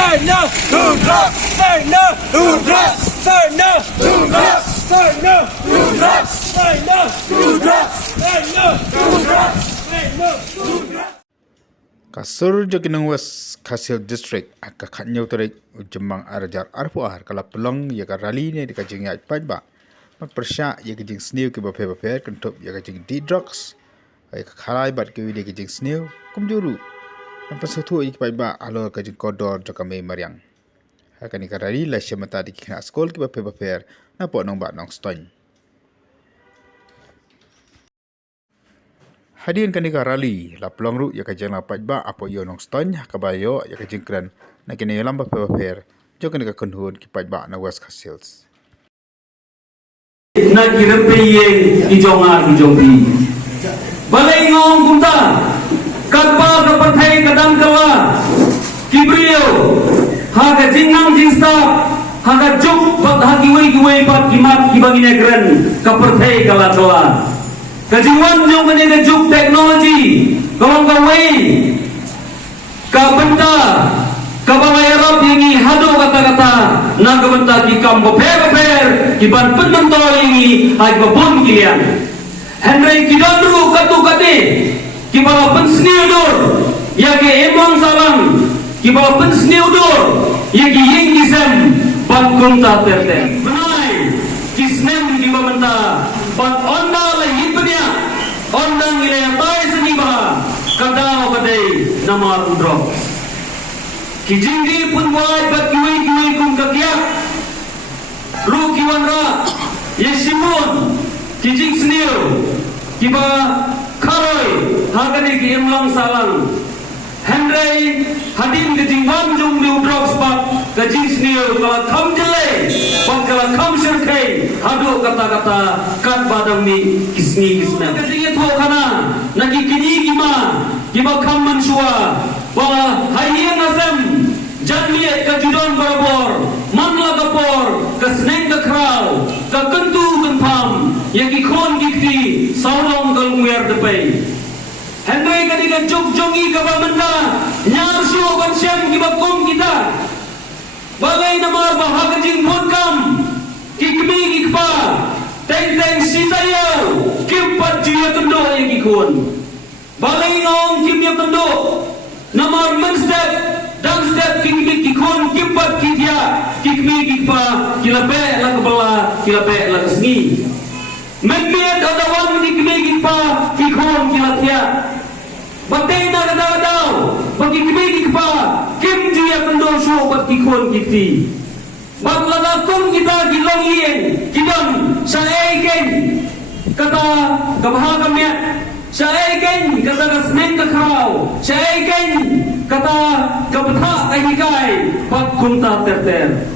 Say no to drugs. Say no to drugs. Say no to drugs. Say no to drugs. Say no to drugs. Say no to drugs. Say no to drugs. Kasur Joginang was Kasil District akakanyau tarik ujemang arajar arpu ahar kala pelong ya ka rally ni di kajing ya pajba mat persya ya kajing snew ke bape kentup ya kajing di drugs ya ka khalai bat ke di kajing snew kumjuru dan pasatu ya pajba alo kajing kodor jokame mariang hakani ka rally la syamata di kina skol ke bape na po nong ba nong stoin Hadirin kanika rally la pelong ru ya kajang la pajba apo yo nong ston kabayo ya kajing kran na kini lamba paper jo kanika kunhun ki pajba na West Castles na kirempe yeng ijong pi balai ngong kunta katpa kapathai kadam kawa kibrio ha ka jingnang jingsta ha ka juk bat ha giwei pat kimat kibangine kran kapathai kala kawa Kajiwan yung kanya juk teknologi, kawang kawai, kabenta, kabalayarap yung hado kata-kata, na kabenta ki kambo per, kiban penento yung ay babon kilian. Henry kidandru katu-kati, kibala pensniudur, yagi emang salang, kibala pensniudur, yagi yeng isem, pagkunta terten. Benai, kisnem kibamenta, pat onda lahit penya, ondang ilaya tay seniba, kadao kadai namar undrok. Kijinggi pun wai bat kiwi kum kakiak, ru kiwanra, yesimun, kijing seniu, kiba karoi, hagani ki emlang salang. Henry hadim kijing wanjung di undrok spak, kijing seniu kala kam jelai, pat kala kam syarkai, hadu kata-kata kat badang mi kisni kisna. Kijing itu kana, naki kini kima kam mansua, wala hayyan asam, janliat kajudon barabor, manla kapor, kesneng kekrau, kekentu kenpam, yang ikon gikti, saulong kalungwer depai. Henry kadika jog-jogi kabamenda, nyar syuh bansyam kibakom kita. Balai namar bahagajing bodkam, kikmi kikpa, teng-teng sitayau, kimpat juya tendo yang ikon. Balai ngong kimya tendo, namar menstep, dan step kikmi kikon, kimpat kitya, kikmi kikpa, kilape lah kebala, kilape lah kesni. Menmiat adawan kikmi kikpa, kikon kilatya. Batay na kadadaw, pagkikibigig pa, kim juya kendo syuh bat kikon kiti. Batlalakom kita gilongien, kidam, sa egen, kata kabahagamyat, sa egen, kata kasmen kakraw, sa egen, kata kabatha kahikay, pat kunta terter.